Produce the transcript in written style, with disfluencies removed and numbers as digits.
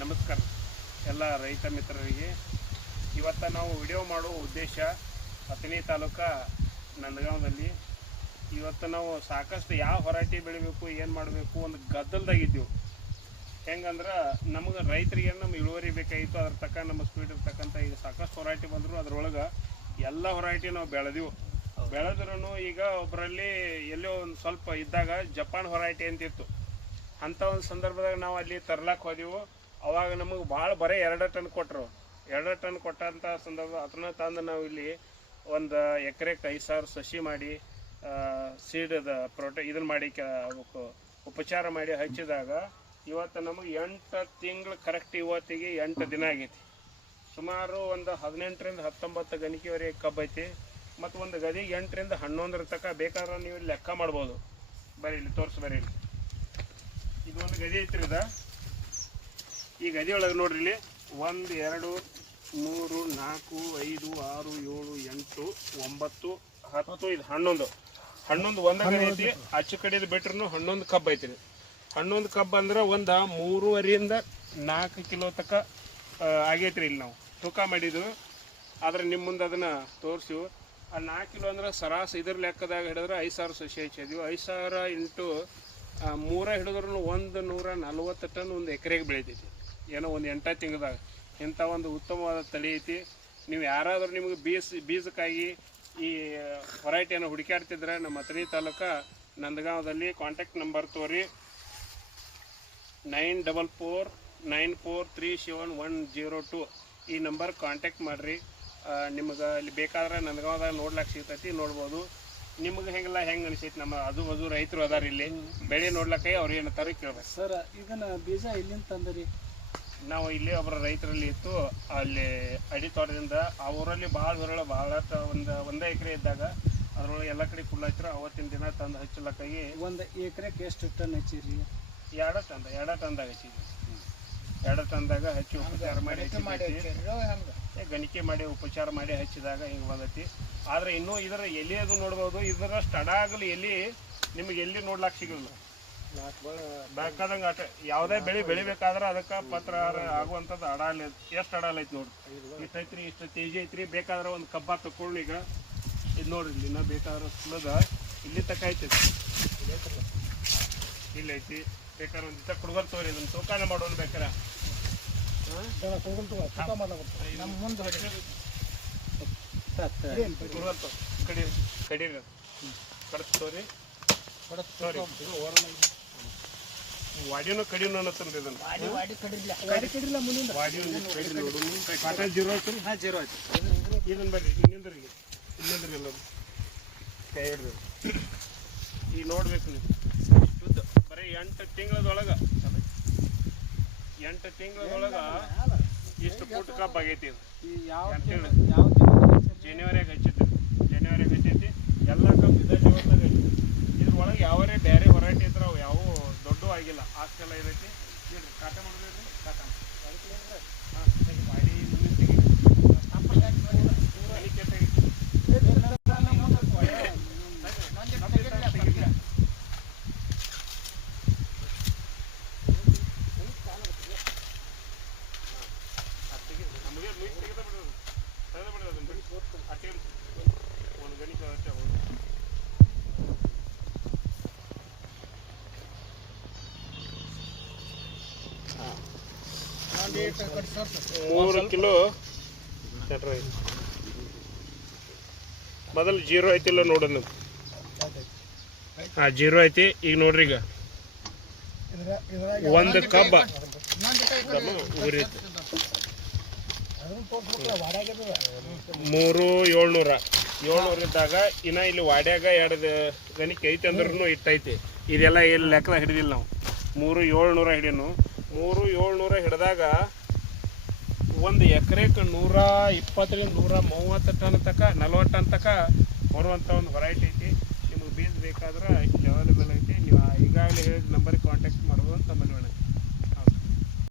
ನಮಸ್ಕಾರ ಎಲ್ಲ ರೈತ ಮಿತ್ರರಿಗೆ. ಇವತ್ತು ನಾವು ವಿಡಿಯೋ ಮಾಡುವ ಉದ್ದೇಶ ಅಥಣಿ ತಾಲೂಕು ನಂದಗಾಂವದಲ್ಲಿ. ಇವತ್ತು ನಾವು ಸಾಕಷ್ಟು ಯಾವ ಹೊರೈಟಿ ಬೆಳಿಬೇಕು, ಏನು ಮಾಡಬೇಕು ಒಂದು ಗದ್ದಲದಾಗಿದ್ದೆವು. ಹೆಂಗಂದ್ರೆ ನಮಗೆ ರೈತರಿಗೆ ನಮ್ಮ ಇಳುವರಿ ಬೇಕಾಗಿತ್ತು, ಅದ್ರ ತಕ್ಕ ನಮ್ಮ ಸ್ಪೀಡ್ ಇರ್ತಕ್ಕಂಥ ಈಗ ಸಾಕಷ್ಟು ಹೊರೈಟಿ ಬಂದರು. ಅದರೊಳಗೆ ಎಲ್ಲ ಹೊರೈಟಿ ನಾವು ಬೆಳೆದೆವು. ಬೆಳೆದ್ರೂ ಈಗ ಒಬ್ಬರಲ್ಲಿ ಎಲ್ಲೋ ಒಂದು ಸ್ವಲ್ಪ ಇದ್ದಾಗ ಜಪಾನ್ ಹೊರೈಟಿ ಅಂತಿತ್ತು. ಅಂಥ ಒಂದು ಸಂದರ್ಭದಾಗ ನಾವು ಅಲ್ಲಿ ತರ್ಲಾಕ್ ಹೋದೆವು. ಅವಾಗ ನಮಗೆ ಭಾಳ ಬರೀ 2 ಟನ್ ಕೊಟ್ಟರು. 2 ಟನ್ ಕೊಟ್ಟಂಥ ಸಂದರ್ಭ ಅದನ್ನ ತಂದು ನಾವು ಇಲ್ಲಿ ಒಂದು ಎಕರೆಗೆ 5,000 ಸಸಿ ಮಾಡಿ ಸೀಡದ ಇದನ್ನು ಮಾಡಿ ಉಪಚಾರ ಮಾಡಿ ಹಚ್ಚಿದಾಗ ಇವತ್ತು ನಮಗೆ 8 ತಿಂಗಳು ಕರೆಕ್ಟ್ ಇವತ್ತಿಗೆ 8 ದಿನ ಆಗೈತಿ. ಸುಮಾರು ಒಂದು 18ರಿಂದ 19 ಗಣಿಕೆವರೆಗೆ ಕಬ್ಬು ಐತಿ. ಮತ್ತು ಒಂದು ಗದಿಗೆ 8ರಿಂದ 11 ತನಕ ಬೇಕಾದ್ರೆ ನೀವು ಲೆಕ್ಕ ಮಾಡ್ಬೋದು. ಬರೀ ಇಲ್ಲಿ ತೋರಿಸ್ಬರಿ. ಇಲ್ಲಿ ಇದು ಒಂದು ಗದಿ ಐತ್ರಿ. ಈ ಗದಿ ಒಳಗೆ ನೋಡ್ರಿ, ಇಲ್ಲಿ 1 2 3 4 5 6 7 8 9 10 ಇದು 11 ಒಂದು ಗದಿ ಐತಿ. ಆಚೆ ಕಡೆದು ಬಿಟ್ರು 11 ಕಬ್ಬು ಐತಿ. 11 ಕಬ್ಬು ಅಂದ್ರೆ ಒಂದು 3.5ರಿಂದ 4 ಕಿಲೋ ತನಕ ಆಗೈತ್ರಿ. ಇಲ್ಲಿ ನಾವು ತೂಕ ಮಾಡಿದ್ವು. ಆದರೆ ನಿಮ್ಮ ಮುಂದೆ ಅದನ್ನು ತೋರಿಸಿವು. ಆ 4 ಕಿಲೋ ಅಂದ್ರೆ ಸರಾಸರಿ ಇದ್ರ ಲೆಕ್ಕದಾಗ ಹಿಡಿದ್ರೆ 5,000 ಸಸಿ ಹಚ್ಚಿದ್ವಿ. 5,000 ಇಂಟು 3 ಹಿಡಿದ್ರೂ 140 ಟನ್ ಒಂದು ಎಕರೆಗೆ ಬೆಳಿತೈತಿ. ಏನೋ ಒಂದು 8 ತಿಂಗಳದಾಗ ಇಂಥ ಒಂದು ಉತ್ತಮವಾದ ತಳಿ ಐತಿ. ನೀವು ಯಾರಾದರೂ ನಿಮಗೆ ಬೀಜಕ್ಕಾಗಿ ಈ ಹೊರೈಟಿಯನ್ನು ಹುಡುಕಾಡ್ತಿದ್ರೆ ನಮ್ಮ ಅಥಣಿ ತಾಲೂಕು ನಂದಗಾಂವದಲ್ಲಿ ಕಾಂಟ್ಯಾಕ್ಟ್ ನಂಬರ್ ತೋರಿ 9449437102 ಈ ನಂಬರ್ ಕಾಂಟ್ಯಾಕ್ಟ್ ಮಾಡಿರಿ. ನಿಮಗೆ ಇಲ್ಲಿ ಬೇಕಾದ್ರೆ ನಂದಗಾಂವದಾಗ ನೋಡ್ಲಿಕ್ಕೆ ಸಿಗ್ತೈತಿ, ನೋಡ್ಬೋದು. ನಿಮ್ಗೆ ಹೆಂಗೆ ಅನಿಸೈತಿ? ನಮ್ಮ ಅದು ರೈತರು ಅದಾರ ಇಲ್ಲಿ ಬೆಳೆ ನೋಡ್ಲಿಕ್ಕೆ, ಅವ್ರು ಏನಂತಾರೆ ಕೇಳ್ಬೇಕು. ಸರ್, ಇದನ್ನ ಬೀಜ ಎಲ್ಲಿಂದ ತಂದ್ರಿ? ನಾವು ಇಲ್ಲಿ ಒಬ್ಬರ ರೈತರಲ್ಲಿ ಇತ್ತು, ಅಲ್ಲಿ ಅಡಿ ತೋಟದಿಂದ. ಆ ಊರಲ್ಲಿ ಭಾಳ ಒಂದೇ ಎಕರೆ ಇದ್ದಾಗ ಅದ್ರೊಳಗೆ ಎಲ್ಲ ಕಡೆ ಫುಲ್ ಹಚ್ಚಿರ. ಅವತ್ತಿನ ದಿನ ತಂದು ಹಚ್ಚಲಕ್ಕಾಗಿ ಒಂದು ಎಕರೆಗೆ ಎಷ್ಟು ಟನ್ ಹಚ್ಚಿರಿ? 2 ಟನ್ದಾಗ ಹಚ್ಚಿದ್ವಿ. 2 ಟನ್ದಾಗ ಹಚ್ಚಿ ಉಪಚಾರ ಮಾಡಿ ಗಣಿಕೆ ಮಾಡಿ ಉಪಚಾರ ಮಾಡಿ ಹಚ್ಚಿದಾಗ ಹಿಂಗೆ ಬಂದೈತಿ. ಆದರೆ ಇನ್ನೂ ಇದರ ಎಲೆ ಅದು ನೋಡ್ಬೋದು. ಇದರಷ್ಟು ಅಡಾಗಲು ಎಲೆ ನಿಮಗೆ ಎಲ್ಲಿ ನೋಡ್ಲಾಕ್ ಸಿಗಲ್ಲ. ಬೇಕಾದಂಗೆ ಆಟ ಯಾವುದೇ ಬೆಳಿಬೇಕಾದ್ರೆ ಅದಕ್ಕೆ ಪತ್ರ ಆಗುವಂಥದ್ದು ಅಡಾಲ ಎಷ್ಟು ಅಡಾಲ ಐತಿ ನೋಡ್ರಿ. ಇಷ್ಟು ಐತ್ರಿ, ಇಷ್ಟು ತೇಜಿ ಐತ್ರಿ. ಬೇಕಾದ್ರೆ ಒಂದು ಕಬ್ಬ ತಗೊಂಡು ಈಗ ಇದು ನೋಡ್ರಿ, ಇಲ್ಲಿ ಇನ್ನೂ ಬೇಕಾದ್ರೆ ಸುಲದ ಇಲ್ಲಿ ತಕ ಐತೈತಿ, ಇಲ್ಲಿ ಐತಿ. ಬೇಕಾದ್ರೆ ಒಂದು ದಿವಸ ಕುಡ್ಗರ್ ತೋರಿ ಇದನ್ನು ತೂಕಾನ ಮಾಡೋನು ಬೇಕಾರೆ ನಮ್ಮ ಮುಂದೆ ಕಡೀರಿ ಕಡಿಸ್ತೋರಿ. ವಾಡಿನೂ ಕಡಿನೂ ಅನ್ನತ್ತಂದ್ರೆ ಇದನ್ನು ಕಾಟ 0 ಐತಿ. ಇದನ್ನು ಬರ್ರಿ ಇನ್ನಿಂದ್ರಿ ಎಲ್ಲ ಕೈ ಹಿಡ್ದು ಈಗ ನೋಡ್ಬೇಕು ನೀವು. ಶುದ್ಧ ಬರೀ 8 ತಿಂಗಳದೊಳಗೆ ಇಷ್ಟು ಫುಟ್ ಕಬ್ಬು ಆಗೈತಿ. ಇದು ಜನವರಿಯಾಗ ಹಚ್ಚಿದ್ರಿ. ಜನವರಿಯಾಗ ಹಚ್ಚೈತಿ. ಎಲ್ಲ ಕಬ್ಬು ಇದ್ದ ಜೀವನದಾಗ ಐತಿ. ಇದ್ರೊಳಗೆ ಯಾವರೇ ಬೇರೆ ಹೊರೈಟಿ ಇದ್ರೆ ಅವು ಯಾವ ದೊಡ್ಡ ಆಗಿಲ್ಲ. ಅಷ್ಟೆಲ್ಲ ಇದೈತಿ. ಹೇಳ್ರಿ ಕಾಟ ಮಾಡಿದ್ರಿ. ಕಾಟ ಗಾಡಿ ಮುಂದಿನ ತೆಗಿ ಒಂದು ಗಣಿತ 3 ಕಿಲೋ ಮೊದಲು 0 ಐತಿಲ್ಲ ನೋಡೋದು. ಹಾಂ 0 ಐತಿ. ಈಗ ನೋಡ್ರಿ, ಈಗ ಒಂದು ಕಬ್ಬ ಉರಿತು 3,700 ಇದ್ದಾಗ ಇನ್ನು ಇಲ್ಲಿ ವಾಡ್ಯಾಗ 2 ಗಣಿಕೆ ಐತಿ ಅಂದ್ರೂ ಇಟ್ಟೈತಿ. ಇದೆಲ್ಲ ಎಲ್ಲಿ ಲೆಕ್ಕದಾಗ ಹಿಡಿದಿಲ್ಲ ನಾವು. 3,700 ಹಿಡಿನು. 3,700 ಹಿಡಿದಾಗ ಒಂದು ಎಕರೆಗೆ 120ರಿಂದ 130 ಟನ್ ತನಕ 40 ಟನ್ ತನಕ ಬರುವಂಥ ಒಂದು ಹೊರೈಟಿ ಐತಿ. ನಿಮಗೆ ಬೀಜ ಬೇಕಾದ್ರೆ ಇಲ್ಲಿ ಅವೈಲೇಬಲ್ ಐತಿ. ನೀವು ಈಗಾಗಲೇ ಹೇಳಿದ ನಂಬರಿಗೆ ಕಾಂಟ್ಯಾಕ್ಟ್ ಮಾಡ್ಬೋದು ಅಂತ ತಮ್ಮಲ್ಲಿ